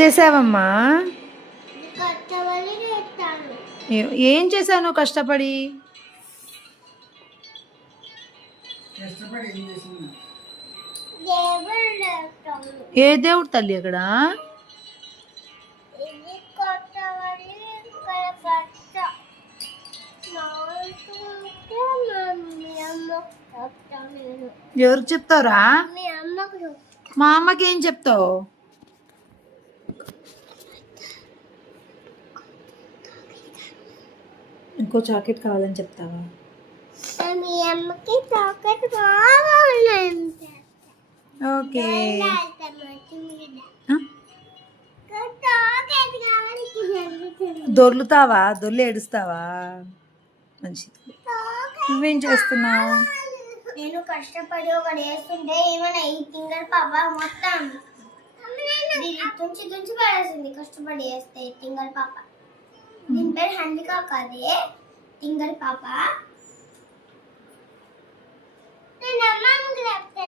చేసావమ్మా? కష్టపడి చేస్తాను. ఏం చేశాను కష్టపడి? దేవుడు చేస్తాను. ఏ దేవుడు తల్లి అక్కడ? ఇది కష్టపడి ఇక్కడ కష్ట నాకుంటే మీ అమ్మకు చెప్తాను నేను. ఎవరికి చెప్తావురా? మీ అమ్మకు చెప్తాను. మా అమ్మకి ఏం చెప్తావు? ఇంకో చాక్లెట్ కావాలని చెప్తావా? మీ అమ్మకి చాక్లెట్ కావాలని ఓకే. చాక్లెట్ కావాలి. దొర్లుతావా? దొర్లు ఏడుస్తావా? మంచిది. నువ్వేం చేస్తున్నావు? నేను కష్టపడి ఒకటి వేస్తుంటే ఏమైనా ఈ టింగర్ పాప మొత్తం తుంచి తుంచి పడేసింది. కష్టపడి వేస్తే టింగర్ పాప. దీని పేరు హన్వికా కాదే, టింగర్ పాప.